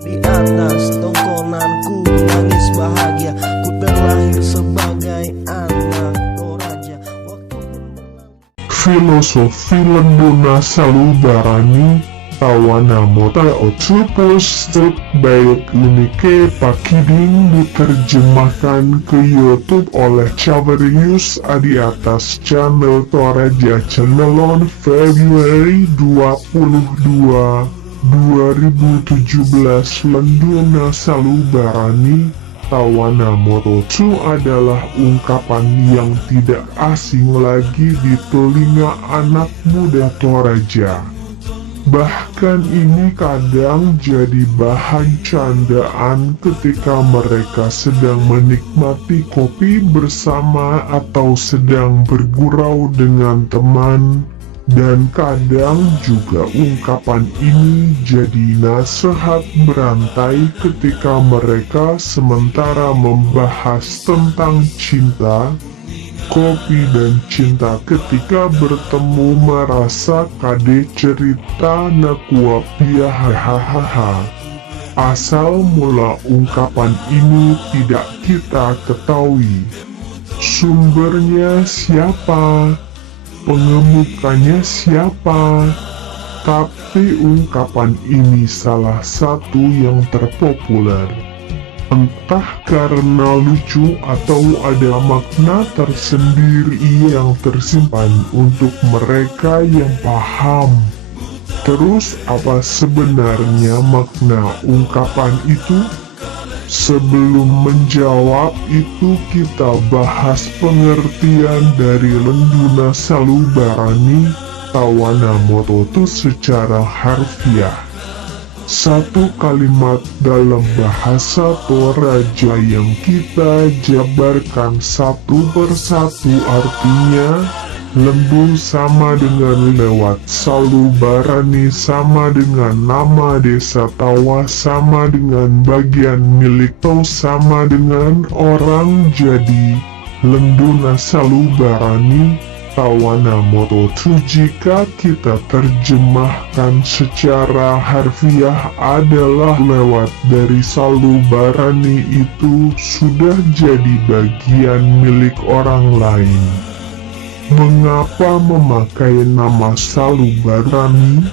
Di atas tongkonanku nangis bahagia, ku terlahir sebagai anak Toraja. Filosofi Lenduna Salubarani tawana mota otsupo strip baik unike pakiding diterjemahkan ke YouTube oleh Chaverius di atas channel Toraja Channelon Februari 22 2017. Lenduna Salubarani tawana motocu adalah ungkapan yang tidak asing lagi di telinga anak muda Toraja. Bahkan ini kadang jadi bahan candaan ketika mereka sedang menikmati kopi bersama atau sedang bergurau dengan teman. Dan kadang juga ungkapan ini jadi nasihat berantai ketika mereka sementara membahas tentang cinta, kopi dan cinta ketika bertemu merasa kade cerita nakua pia hahaha. Asal mula ungkapan ini tidak kita ketahui. Sumbernya siapa? Pengemukannya siapa? Tapi ungkapan ini salah satu yang terpopuler. Entah karena lucu atau ada makna tersendiri yang tersimpan untuk mereka yang paham. Terus apa sebenarnya makna ungkapan itu? Sebelum menjawab itu kita bahas pengertian dari Lenduna Salubarani tawana mototu secara harfiah. Satu kalimat dalam bahasa Toraja yang kita jabarkan satu persatu artinya. Lembu sama dengan lewat, Salubarani sama dengan nama desa, tawa sama dengan bagian milik, tau sama dengan orang. Jadi Lenduna Salubarani tawana mototu jika kita terjemahkan secara harfiah adalah lewat dari Salubarani itu sudah jadi bagian milik orang lain. Mengapa memakai nama Salubarani?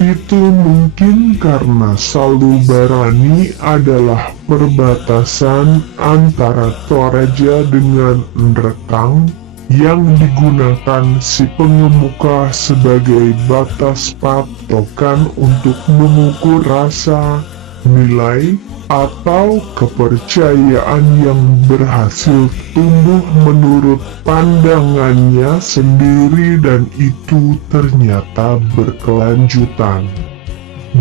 Itu mungkin karena Salubarani adalah perbatasan antara Toraja dengan Nrekang yang digunakan si pengemuka sebagai batas patokan untuk mengukur rasa, nilai, atau kepercayaan yang berhasil tumbuh menurut pandangannya sendiri dan itu ternyata berkelanjutan.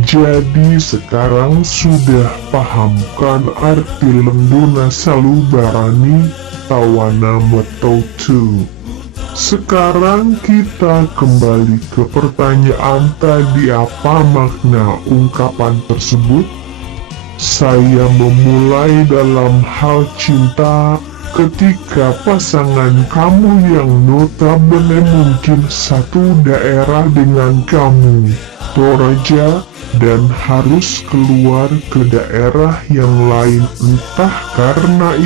Jadi sekarang sudah pahamkan arti Lenduna Salubarani tawana mototu. Sekarang kita kembali ke pertanyaan tadi, apa makna ungkapan tersebut? Saya memulai dalam hal cinta ketika pasangan kamu yang notabene mungkin satu daerah dengan kamu, Toraja, dan harus keluar ke daerah yang lain, entah karena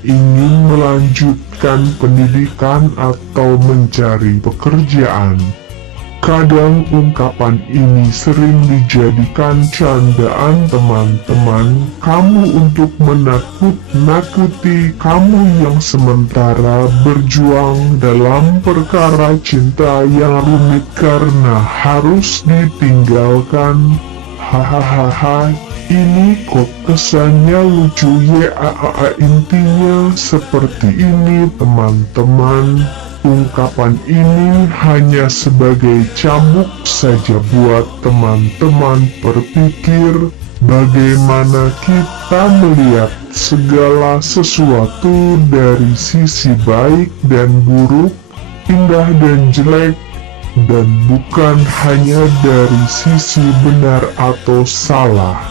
ingin melanjutkan pendidikan atau mencari pekerjaan. Kadang ungkapan ini sering dijadikan candaan teman-teman kamu untuk menakut-nakuti kamu yang sementara berjuang dalam perkara cinta yang rumit karena harus ditinggalkan. Hahaha, ini kok kesannya lucu ya, intinya seperti ini teman-teman. Ungkapan ini hanya sebagai cambuk saja buat teman-teman berpikir bagaimana kita melihat segala sesuatu dari sisi baik dan buruk, indah dan jelek, dan bukan hanya dari sisi benar atau salah.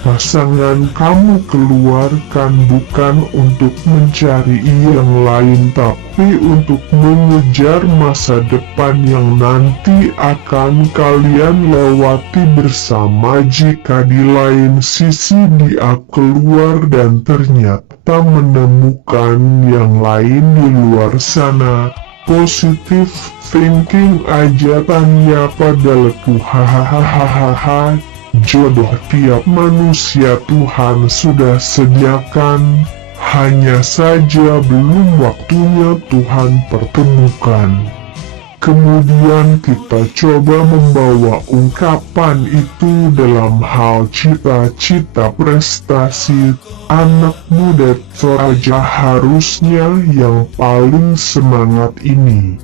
Pasangan kamu keluarkan bukan untuk mencari yang lain, tapi untuk mengejar masa depan yang nanti akan kalian lewati bersama. Jika di lain sisi dia keluar dan ternyata menemukan yang lain di luar sana, positive thinking aja, tanya pada leku. Hahaha. Jodoh tiap manusia Tuhan sudah sediakan, hanya saja belum waktunya Tuhan pertemukan. Kemudian kita coba membawa ungkapan itu dalam hal cita-cita prestasi. Anak muda Toraja harusnya yang paling semangat ini.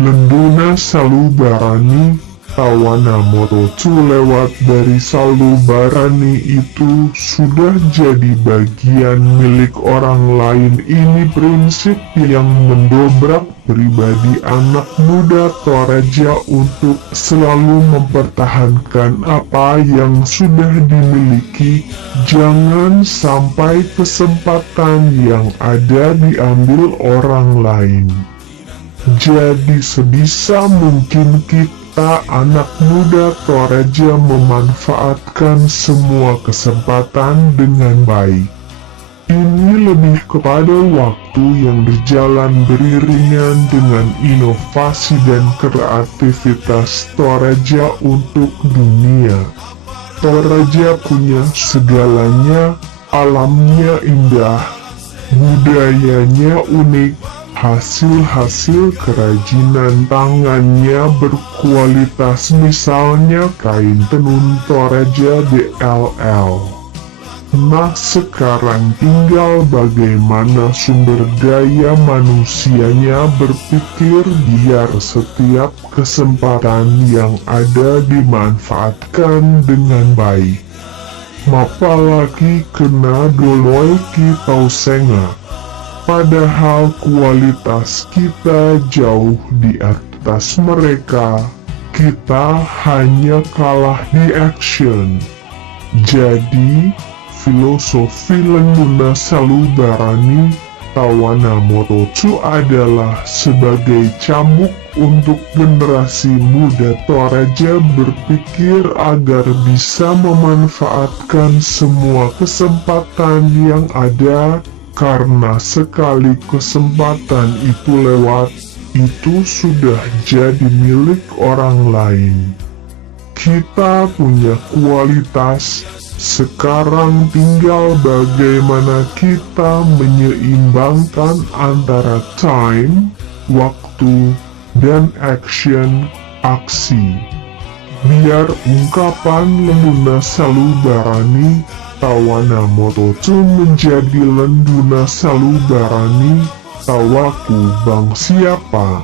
Lenduna Salubarani Tawana Moto2 lewat dari Salubarani itu sudah jadi bagian milik orang lain. Ini prinsip yang mendobrak pribadi anak muda Toraja untuk selalu mempertahankan apa yang sudah dimiliki. Jangan sampai kesempatan yang ada diambil orang lain. Jadi sebisa mungkin kita anak muda Toraja memanfaatkan semua kesempatan dengan baik. Ini lebih kepada waktu yang berjalan beriringan dengan inovasi dan kreativitas Toraja untuk dunia. Toraja punya segalanya, alamnya indah, budayanya unik, hasil-hasil kerajinan tangannya berkualitas, misalnya kain tenun Toraja DLL. Nah, sekarang tinggal bagaimana sumber daya manusianya berpikir biar setiap kesempatan yang ada dimanfaatkan dengan baik. Apalagi kena doloi kita senga. Padahal kualitas kita jauh di atas mereka, kita hanya kalah di action. Jadi, filosofi Lenduna Salubarani Tawana Moto2 adalah sebagai cambuk untuk generasi muda Toraja berpikir agar bisa memanfaatkan semua kesempatan yang ada. Karena sekali kesempatan itu lewat, itu sudah jadi milik orang lain. Kita punya kualitas, sekarang tinggal bagaimana kita menyeimbangkan antara time, waktu, dan action, aksi. Biar ungkapan Lenduna Salubarani Tawana Moto2 menjadi Lenduna Salubarani Tawaku Bang Siapa.